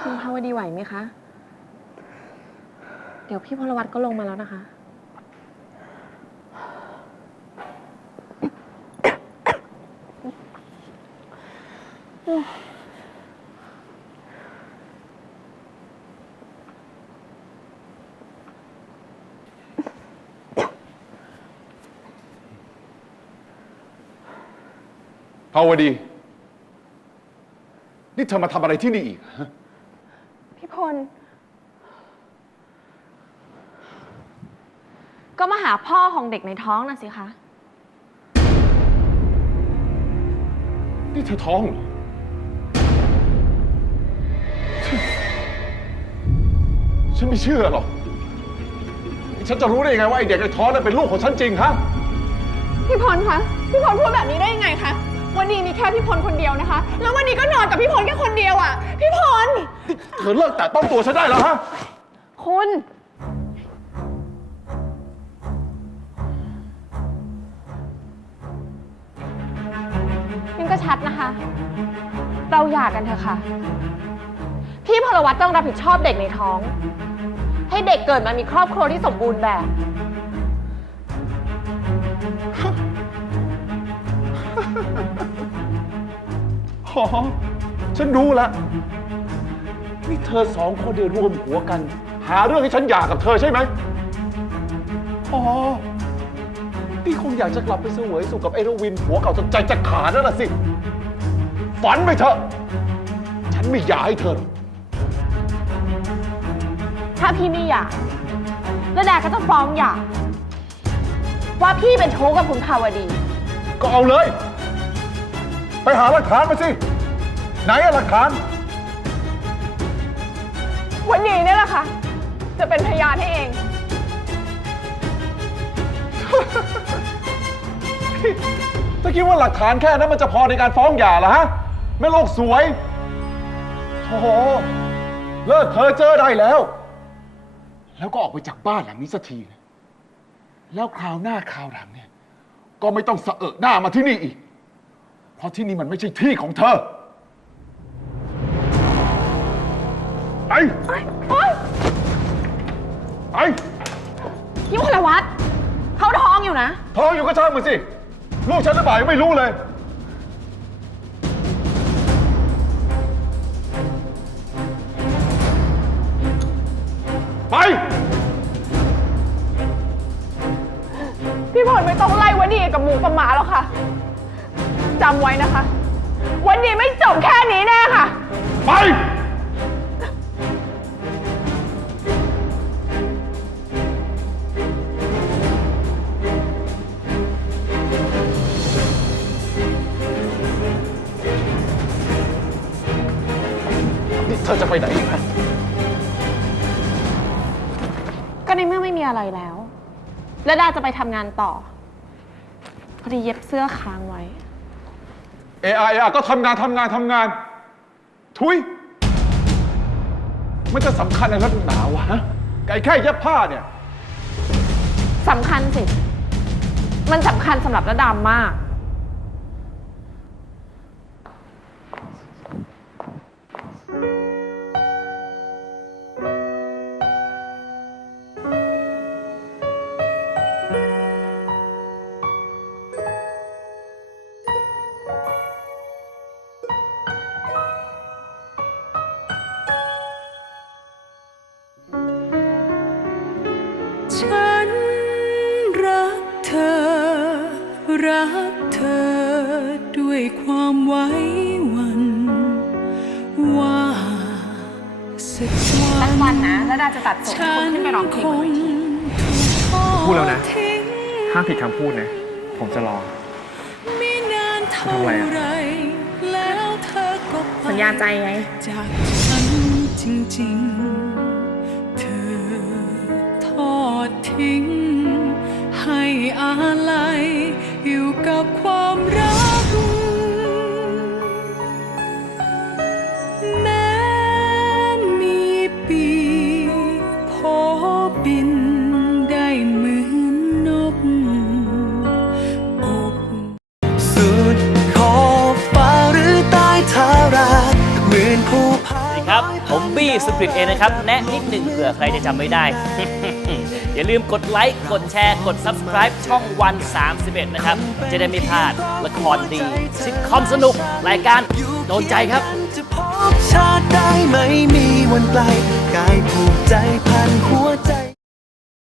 คุณภาวดีไหวไหมคะ เดี๋ยวพี่พลวัตก็ลงมาแล้วนะคะ ภาวดี นี่เธอมาทำอะไรที่นี่อีกฮะพี่พล ก็มาหาพ่อของเด็กในท้องน่ะสิคะ นี่เธอท้องเหรอ ฉันไม่เชื่อหรอก ฉันจะรู้ได้ยังไงว่าไอเด็กในท้องนั้นเป็นลูกของฉันจริงฮะ พี่พลคะ พี่พลพูดแบบนี้ได้ยังไงคะ วันนี้มีแค่พี่พลคนเดียวนะคะ แล้ววันนี้ก็นอนกับ พี่พลแค่คนเดียวอะ พี่พล เธอเลิกแตะต้องตัวฉันได้แล้วฮะ คุณ นี่ก็ชัดนะคะ เราหย่ากันเถอะค่ะ พี่พลวัตต้องรับผิดชอบเด็กในท้อง ให้เด็กเกิดมามีครอบครัวที่สมบูรณ์แบบ อ๋อ ฉันรู้แล้วนี่เธอสองคนเดียวรวมหัวกัน หาเรื่องให้ฉันหย่ากับเธอใช่ไหมอ๋อนี่คงอยากจะกลับไปเสวยสุขกับเอโรวินผัวเก่าจนใจจะขาดนั่นแหละสิ ฝันไปเถอะ ฉันไม่หย่าให้เธอหรอกถ้าพี่ไม่หย่าระดาก็จะฟ้องหย่าว่าพี่เป็นชู้กับคุณภาวดี ก็เอาเลย ไปหาหลักฐานมาสิ ไหนอะหลักฐาน วันนี้เนี่ยแหละค่ะ จะเป็นพยานให้เอง ถ้าคิดว่าหลักฐานแค่นั้นมันจะพอในการฟ้องหย่าเหรอฮะแม่โลกสวยโอ้โหเลิกเธอเจอได้แล้ว แล้วก็ออกไปจากบ้านหลังนี้สักทีนะแล้วคราวหน้าคราวหลังเนี่ย ก็ไม่ต้องสะเอะหน้ามาที่นี่อีก เพราะที่นี่มันไม่ใช่ที่ของเธอ ไปไปไปพี่พลวัตเขาท้องอยู่นะ ท้องอยู่ก็ช่างมันสิ ลูกฉันหรือเปล่ายังไม่รู้เลย ไป พี่พลไม่ต้องไล่วันนี้กับหมูกับหมาแล้วค่ะจำไว้นะคะ วันนี้ไม่จบแค่นี้แน่ค่ะ ธอจะไปไหนอีกฮะก็ในเมื่อไม่มีอะไรแล้วระดาจะไปทำงานต่อ พอดีเย็บเสื้อค้างไว้ เอไอก็ทำงานทำงานทำงาน ทุย มันจะสำคัญอะไรนักหนาวะฮะไก่แค่เย็บผ้าเนี่ย สำคัญสิ มันสำคัญสำหรับระดามาก เธอด้วยความไว้วัน ว่าสักวัสักนวันนะระดาจะตัดส่งให้คุณขึ้นไปร้องเพลงบนเวทีพูดแล้วนะทิ้งห้ามผิดคำพูดนะ ผมจะรอไม่นานเท่าทำไมอะไรแล้วเธอก็ไปสัญญาใจไงจากฉันจริงๆ เธอทอดทิ้ง ให้อาลัยอยู่ บี้สกริตเองนะครับ แนะนิดหนึ่งเผื่อใครจะจำไม่ได้ อย่าลืมกดไลค์ กดแชร์ กด Subscribe ช่องวัน 31 นะครับ จะได้ไม่พลาดละครดีซิทคอมสนุก รายการโดนใจครับ จะพบชาติได้ไม่มีวันไกลกายผูกใจพันหัวใจ